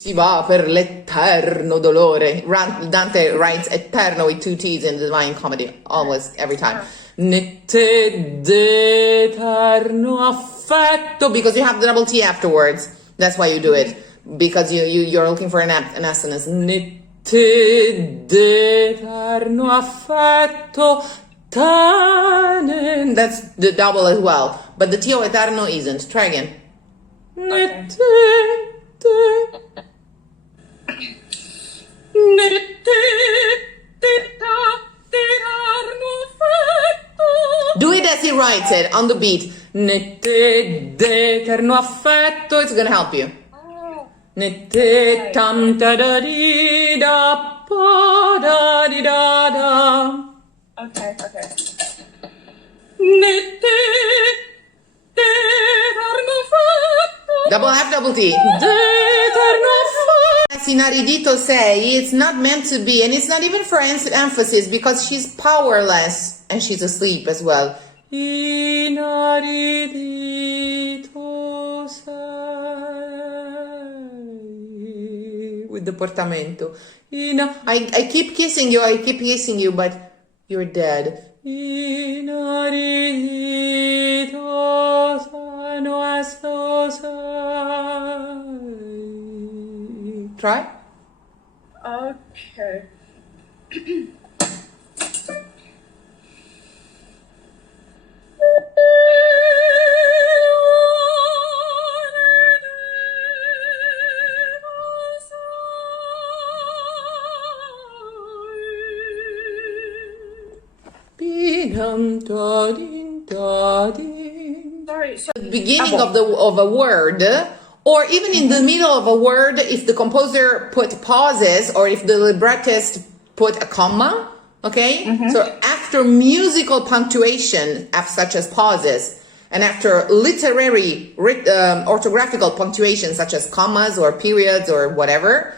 Si va per l'eterno dolore. Dante writes eterno with two T's in the Divine Comedy, always, every time. Nette d'eterno affetto, because you have the double T afterwards. That's why you do it, because you're looking for an assonance. Nette d'eterno affetto tanen. That's the double as well, but the T of eterno isn't. Try again. Nette Do it as he writes it, on the beat. Nette d'eterno affetto. It's gonna help you. Nette tam da da di da pa da di da da. Okay. Nette d'eterno affetto. Double F, double T. D'eterno affetto. As in Aridito say, it's not meant to be, and it's not even for emphasis, because she's powerless and she's asleep as well. In aridito sei. With the portamento. I keep kissing you, but you're dead. In aridito sei, no esto sei. Try. Okay. Sorry, so the beginning of a word, or even in the middle of a word, if the composer put pauses or if the librettist put a comma, okay? So after musical punctuation, such as pauses, and after literary orthographical punctuation, such as commas or periods or whatever,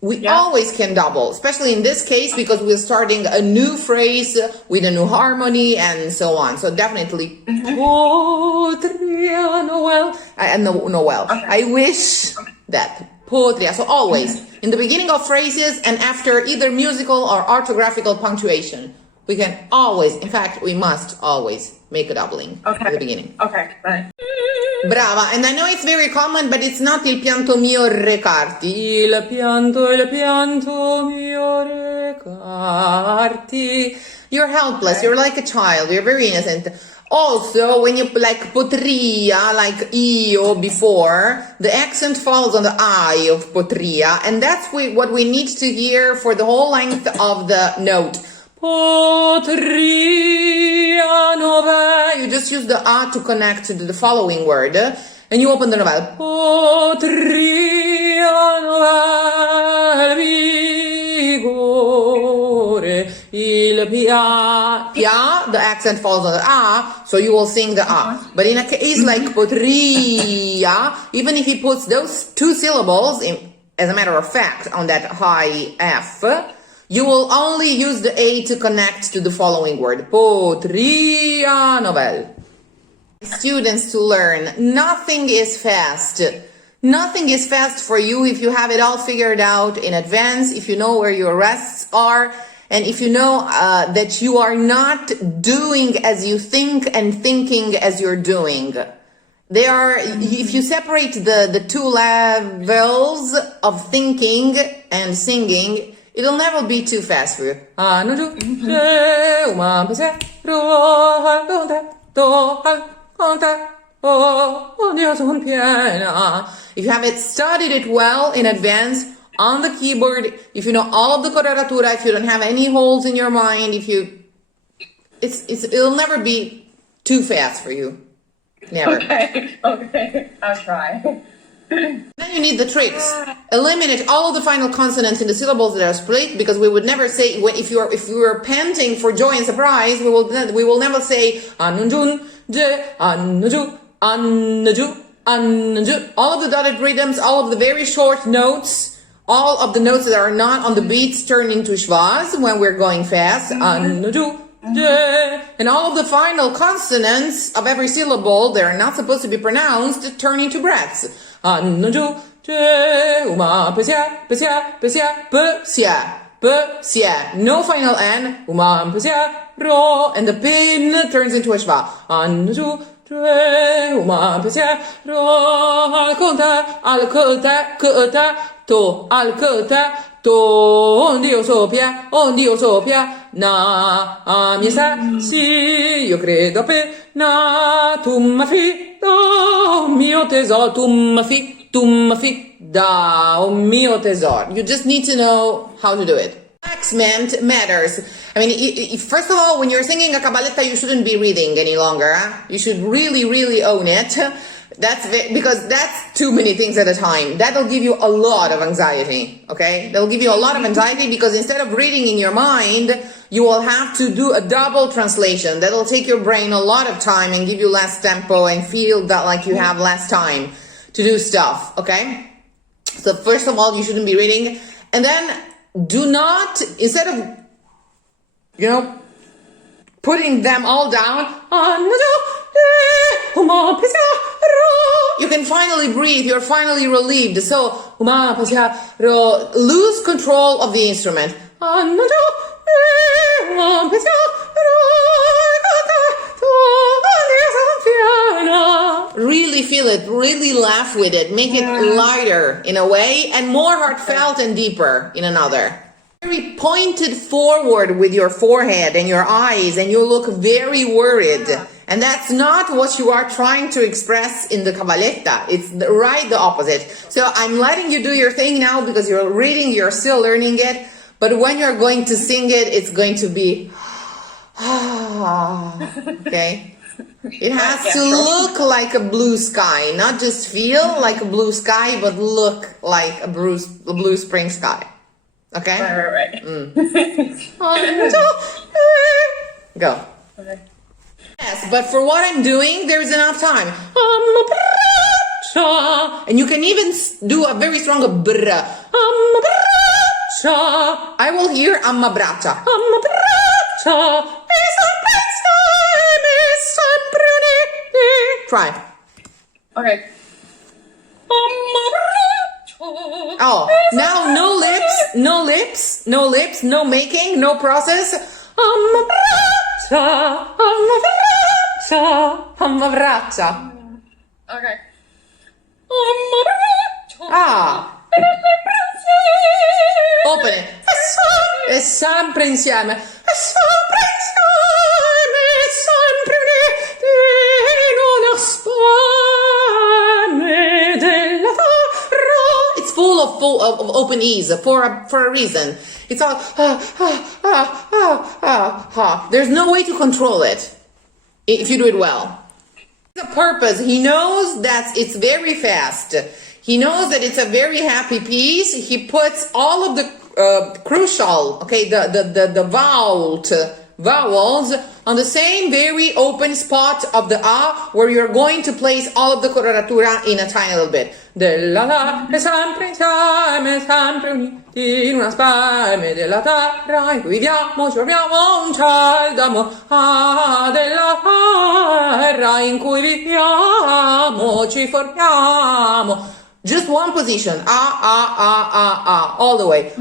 we always can double, especially in this case, because we're starting a new phrase with a new harmony and so on. So definitely, potria Noel. Noel. Okay. I wish that. Potria. So always, in the beginning of phrases and after either musical or orthographical punctuation, we can always, in fact, we must always make a doubling at the beginning. Okay, right. Brava, and I know it's very common, but it's not il pianto mio recarti. Il pianto mio recarti. You're helpless, you're like a child, you're very innocent. Also, when you like potria, like io before, the accent falls on the I of potria, and that's what we need to hear for the whole length of the note. Potria novel. You just use the A to connect to the following word, and you open the novel. Potria novel vigore il pia. Pia, the accent falls on the A, so you will sing the A. But in a case like potria, even if he puts those two syllables, as a matter of fact, on that high F, you will only use the A to connect to the following word. Potria novel. Students to learn. Nothing is fast. Nothing is fast for you if you have it all figured out in advance, if you know where your rests are, and if you know that you are not doing as you think and thinking as you're doing. They are, if you separate the two levels of thinking and singing, it'll never be too fast for you. If you have studied it well in advance on the keyboard, if you know all of the coloratura, if you don't have any holes in your mind, it'll never be too fast for you. Never. Okay, I'll try. Then you need the tricks. Eliminate all of the final consonants in the syllables that are split, because we would never say, if we were panting for joy and surprise, we will never say anunjun, je, anuju, anuju, anuju. All of the dotted rhythms, all of the very short notes, all of the notes that are not on the beats turn into schwas when we're going fast. Anuju, je. And all of the final consonants of every syllable, they're not supposed to be pronounced, turn into breaths. tre, uma, pesia, pesia, pesia, pesia. Pesia. No final N. Uma, pesia, ro. And the pin turns into a schwa. 1, 2, 3, uma, pesia, ro. Alcota, cota, to, alcota, to. Ondio sopia, na, mi sa, si, io credo per, na, tu m'affido, mio tesoro, tu m'affido, da, oh mio tesoro. You just need to know how to do it. Accent matters. I mean, first of all, when you're singing a cabaletta, you shouldn't be reading any longer. Huh? You should really, really own it. Because that's too many things at a time. That'll give you a lot of anxiety, okay? That'll give you a lot of anxiety because instead of reading in your mind, you will have to do a double translation. That'll take your brain a lot of time and give you less tempo and feel that like you have less time to do stuff, okay? So first of all, you shouldn't be reading. And then do not, instead of, putting them all down, you can finally breathe. You're finally relieved. So, lose control of the instrument. Really feel it, really laugh with it, make it lighter in a way and more heartfelt and deeper in another. Very pointed forward with your forehead and your eyes and you look very worried. And that's not what you are trying to express in the cabaletta. It's right the opposite. So I'm letting you do your thing now because you're reading, you're still learning it. But when you're going to sing it, it's going to be, okay? It has to look like a blue sky, not just feel like a blue sky, but look like a blue spring sky. Okay? Right. Go. Okay. Yes, but for what I'm doing, there's enough time. And you can even do a very strong brr. I will hear ammabraccia. Try. Okay. Oh, now no lips, no making, no process. Okay. Ah. Open it. È sempre insieme. È sempre insieme, sempre in una spame della terra. It's full of open E's for a reason. It's all There's no way to control it if you do it well. The purpose, he knows that it's very fast. He knows that it's a very happy piece. He puts all of the crucial, okay, the vowels on the same very open spot of the A where you're going to place all of the coloratura in a tiny little bit. Della la è sempre insieme, sempre uniti in una spame della terra in cui viviamo, ci formiamo un ciel d'amore. Ah, della terra in cui viviamo, ci formiamo. Just one position. All the way.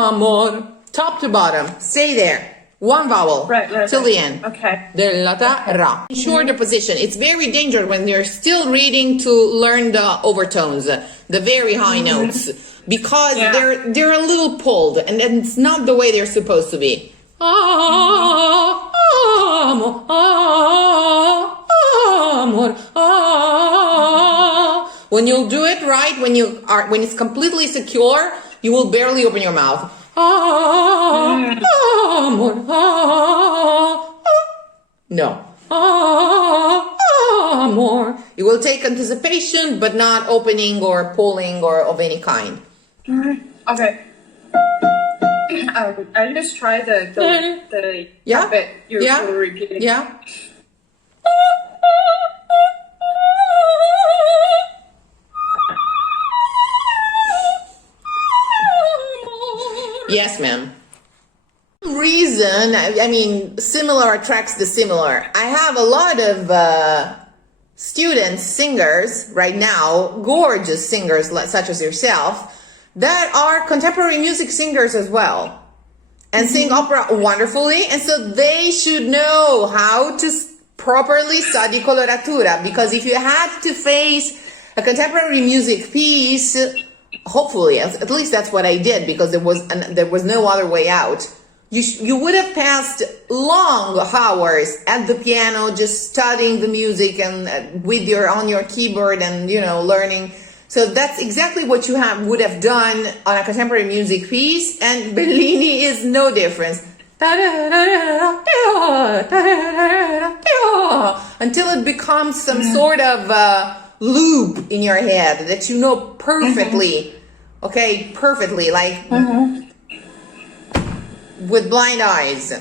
Amor. Top to bottom. Stay there. One vowel. Right. Till the end. Okay. Della ra. Ensure the position. It's very dangerous when you're still reading to learn the overtones, the very high notes, because they're a little pulled, and it's not the way they're supposed to be. When you'll do it right, when it's completely secure, you will barely open your mouth. No. More. It will take anticipation, but not opening or pulling or of any kind. Okay. I just tried the bit you were repeating. Yeah. Yes, ma'am. Reason, I mean, similar attracts the similar. I have a lot of students, singers right now, gorgeous singers such as yourself, that are contemporary music singers as well, and sing opera wonderfully. And so they should know how to properly study coloratura, because if you had to face a contemporary music piece, hopefully, at least that's what I did, because there was no other way out. You would have passed long hours at the piano just studying the music and on your keyboard and learning. So that's exactly what you would have done on a contemporary music piece, and Bellini is no difference. Until it becomes some sort of loop in your head that you know perfectly, okay, perfectly, like with blind eyes.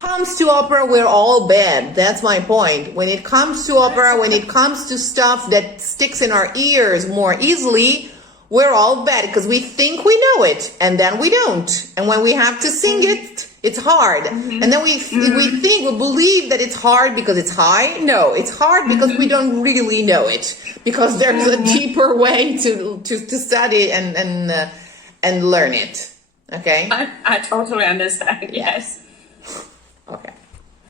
Comes to opera, we're all bad. That's my point. When it comes to opera, when it comes to stuff that sticks in our ears more easily, we're all bad because we think we know it and then we don't. And when we have to sing it, it's hard. And then we believe that it's hard because it's high. No, it's hard because we don't really know it, because there's a deeper way to study and learn it. Okay? I totally understand, yes. Okay.